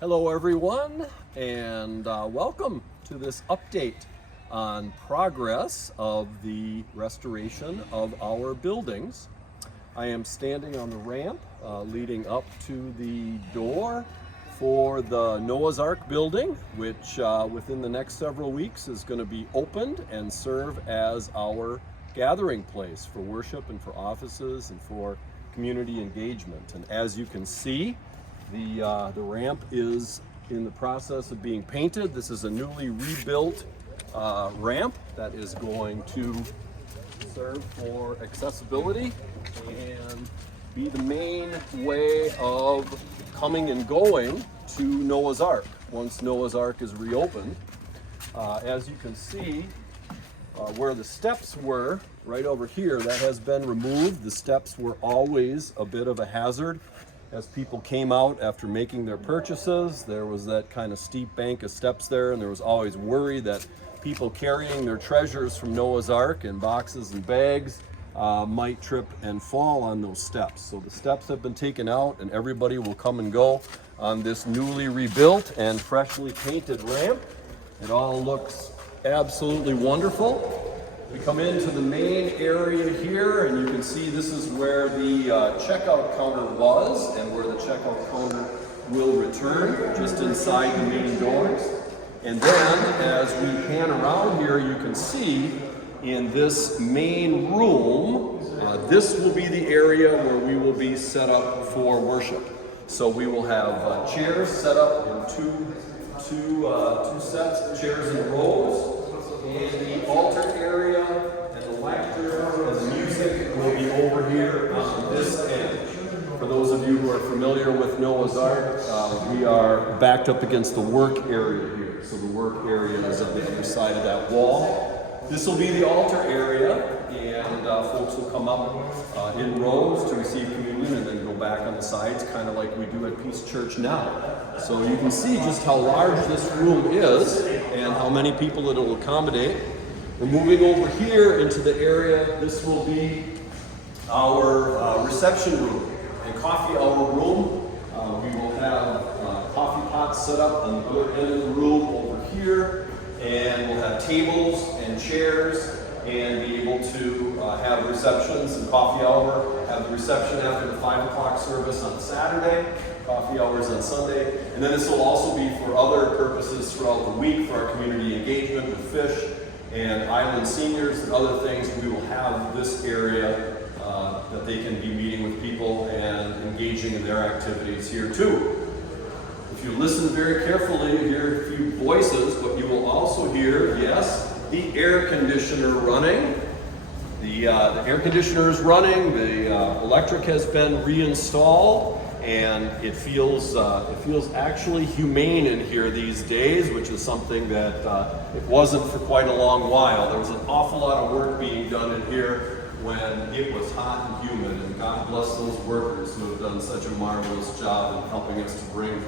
Hello everyone, and welcome to this update on progress of the restoration of our buildings. I am standing on the ramp leading up to the door for the Noah's Ark building, which within the next several weeks is going to be opened and serve as our gathering place for worship and for offices and for community engagement. And as you can see, the ramp is in the process of being painted. This is a newly rebuilt ramp that is going to serve for accessibility and be the main way of coming and going to Noah's Ark once Noah's Ark is reopened. As you can see, where the steps were, right over here, that has been removed. The steps were always a bit of a hazard. As people came out after making their purchases, there was that kind of steep bank of steps there, and there was always worry that people carrying their treasures from Noah's Ark in boxes and bags might trip and fall on those steps. So the steps have been taken out, and everybody will come and go on this newly rebuilt and freshly painted ramp. It all looks absolutely wonderful. We come into the main area here, and you can see this is where the checkout counter was and where the checkout counter will return, just inside the main doors. And then as we pan around here, you can see in this main room, this will be the area where we will be set up for worship. So we will have chairs set up in two sets of chairs in rows. And the altar area and the lectern and the music will be over here on this end. For those of you who are familiar with Noah's Ark, we are backed up against the work area here. So the work area is on the other side of that wall. This will be the altar area, and folks will come up in rows to receive communion and then go back on the sides, kind of like we do at Peace Church now. So you can see just how large this room is and how many people it'll accommodate. We're moving over here into the area. This will be our reception room and coffee hour room. We will have coffee pots set up on the other end of the room over here, and we'll have tables and chairs and be able to have receptions and coffee hour, have the reception after the 5 o'clock service on Saturday, coffee hours on Sunday, and then this will also be for other purposes throughout the week for our community engagement with Fish and Island seniors and other things. We will have this area that they can be meeting with people and engaging in their activities here too. If you listen very carefully, you hear a few voices, but you will also hear, yes, the air conditioner running. The air conditioner is running, the electric has been reinstalled, and it feels actually humane in here these days, which is something that it wasn't for quite a long while. There was an awful lot of work being done in here when it was hot and humid, and God bless those workers who have done such a marvelous job in helping us to bring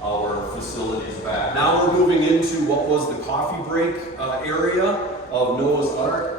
our facilities back. Now we're moving into what was the coffee break area of Noah's Ark.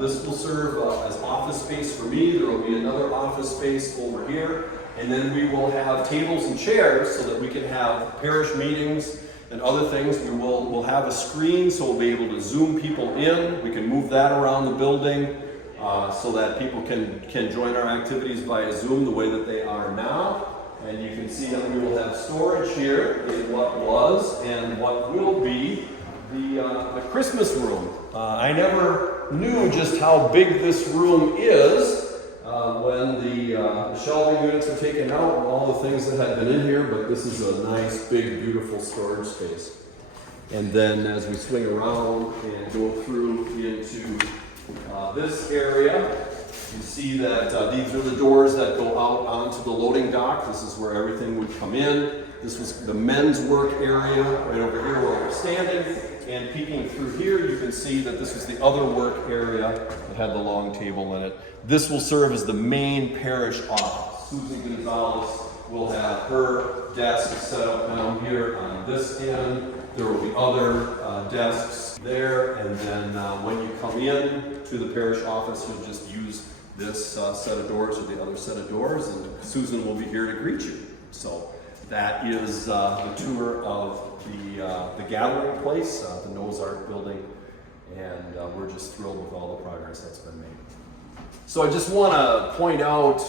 This will serve as office space for me. There will be another office space over here. And then we will have tables and chairs so that we can have parish meetings and other things. We'll have a screen so we'll be able to zoom people in. We can move that around the building so that people can join our activities via Zoom the way that they are now. And you can see that we will have storage here in what was and what will be the Christmas room. I never knew just how big this room is when the shelving units were taken out and all the things that had been in here, but this is a nice, big, beautiful storage space. And then as we swing around and go through into this area, you see that these are the doors that go out onto the loading dock. This is where everything would come in. This was the men's work area right over here where we're standing. And peeking through here, you can see that this was the other work area that had the long table in it. This will serve as the main parish office. Susan Gonzalez will have her desk set up down here on this end. There will be other desks there. And then when you come in to the parish office, you'll just use this set of doors or the other set of doors, and Susan will be here to greet you. So That is the tour of the gathering place, the Noah's Ark building, and we're just thrilled with all the progress that's been made. So I just want to point out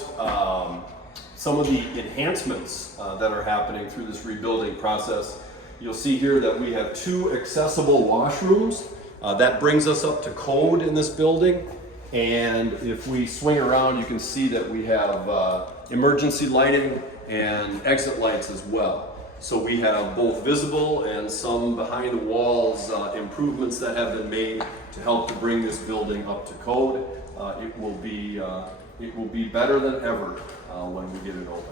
some of the enhancements that are happening through this rebuilding process. You'll see here that we have 2 accessible washrooms. That brings us up to code in this building. And if we swing around, you can see that we have emergency lighting and exit lights as well. So we have both visible and some behind the walls improvements that have been made to help to bring this building up to code. It will be better than ever when we get it open.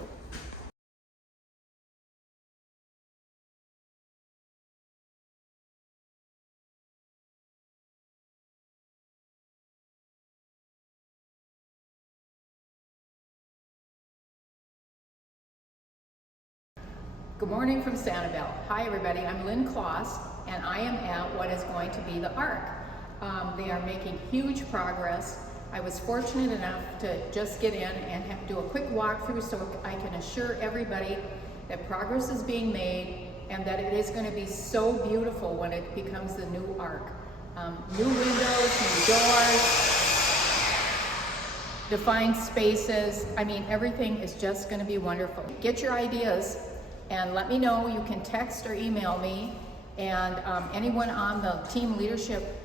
Good morning from Sanibel. Hi everybody, I'm Lynn Kloss, and I am at what is going to be the Ark. They are making huge progress. I was fortunate enough to just get in and do a quick walkthrough so I can assure everybody that progress is being made and that it is going to be so beautiful when it becomes the new Ark. New windows, new doors, defined spaces. I mean, everything is just going to be wonderful. Get your ideas and let me know. You can text or email me, and anyone on the team leadership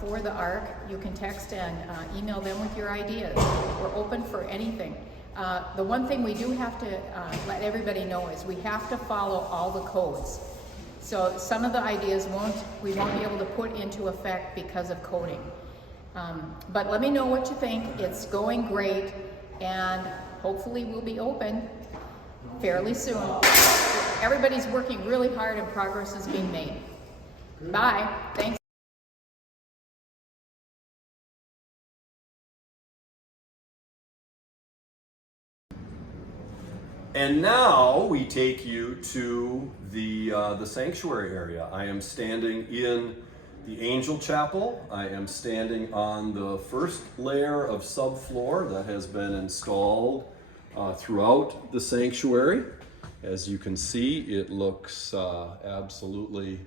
for the Ark, you can text and email them with your ideas. We're open for anything. The one thing we do have to let everybody know is we have to follow all the codes. So some of the ideas we won't be able to put into effect because of coding. But let me know what you think. It's going great, and hopefully we'll be open fairly soon. Everybody's working really hard and progress is being made. Bye. Thanks. And now we take you to the sanctuary area. I am standing in the Angel Chapel. I am standing on the first layer of subfloor that has been installed throughout the sanctuary. As you can see, it looks absolutely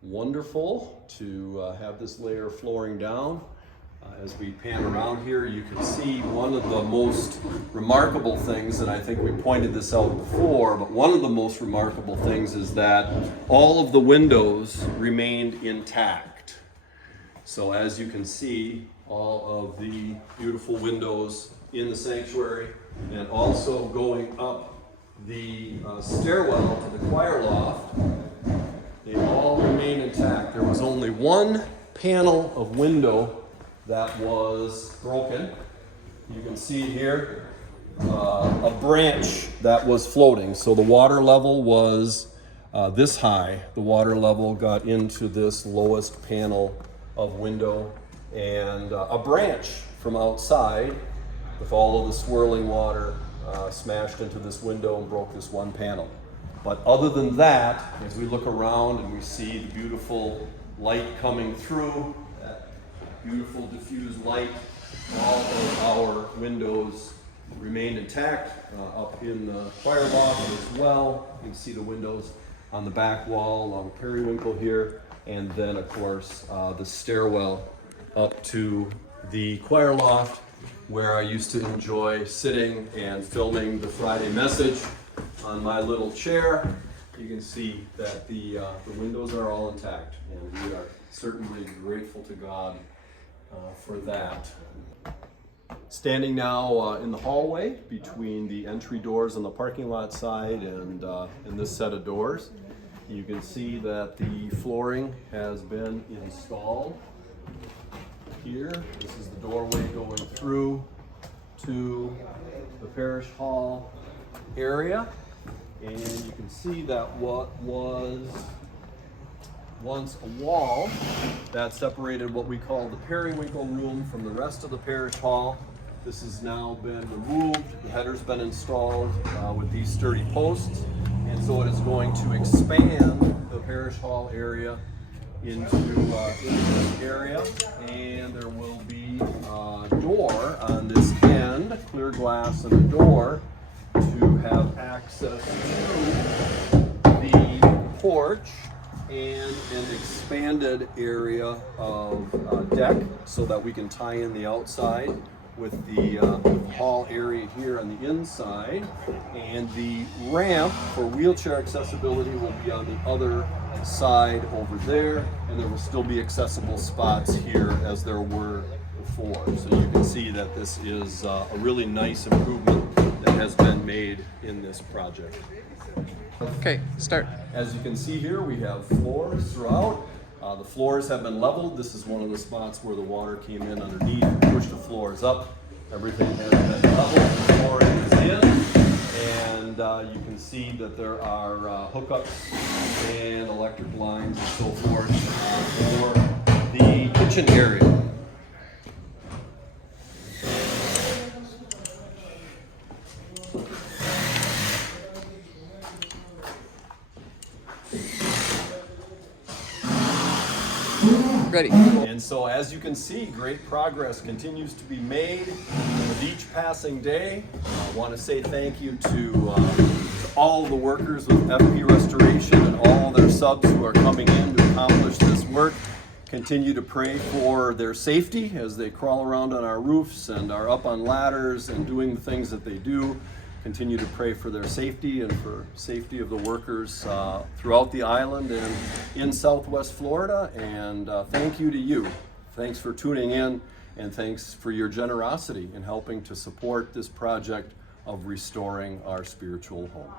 wonderful to have this layer of flooring down. As we pan around here, you can see one of the most remarkable things, and I think we pointed this out before, but one of the most remarkable things is that all of the windows remained intact. So as you can see, all of the beautiful windows in the sanctuary, and also going up the stairwell to the choir loft, they all remain intact. There was only one panel of window that was broken. You can see here a branch that was floating. So the water level was this high. The water level got into this lowest panel of window, and a branch from outside with all of the swirling water smashed into this window and broke this one panel. But other than that, as we look around and we see the beautiful light coming through, that beautiful diffused light, all of our windows remained intact. Up in the choir loft as well, you can see the windows on the back wall along periwinkle here, and then of course the stairwell up to the choir loft, where I used to enjoy sitting and filming the Friday message on my little chair. You can see that the windows are all intact, and we are certainly grateful to God for that. Standing now in the hallway between the entry doors on the parking lot side and this set of doors, you can see that the flooring has been installed. Here, this is the doorway going through to the Parish Hall area, and you can see that what was once a wall that separated what we call the periwinkle room from the rest of the Parish Hall, this has now been removed. The header's been installed with these sturdy posts, and so it is going to expand the Parish Hall area into this area, and there will be a door on this end, clear glass and a door, to have access access to the porch and an expanded area of deck so that we can tie in the outside with the hall area here on the inside. And the ramp for wheelchair accessibility will be on the other side over there, and there will still be accessible spots here as there were before. So you can see that this is a really nice improvement that has been made in this project. Okay, start. As you can see here, we have floors throughout. The floors have been leveled. This is one of the spots where the water came in underneath and pushed the floors up. Everything has been leveled. The flooring is in. And you can see that there are hookups and electric lines and so forth for the kitchen area. Ready. And so as you can see, great progress continues to be made with each passing day. I want to say thank you to all the workers with FP Restoration and all their subs who are coming in to accomplish this work. Continue to pray for their safety as they crawl around on our roofs and are up on ladders and doing the things that they do. Continue to pray for their safety and for safety of the workers throughout the island and in Southwest Florida. And thank you to you. Thanks for tuning in, and thanks for your generosity in helping to support this project of restoring our spiritual home.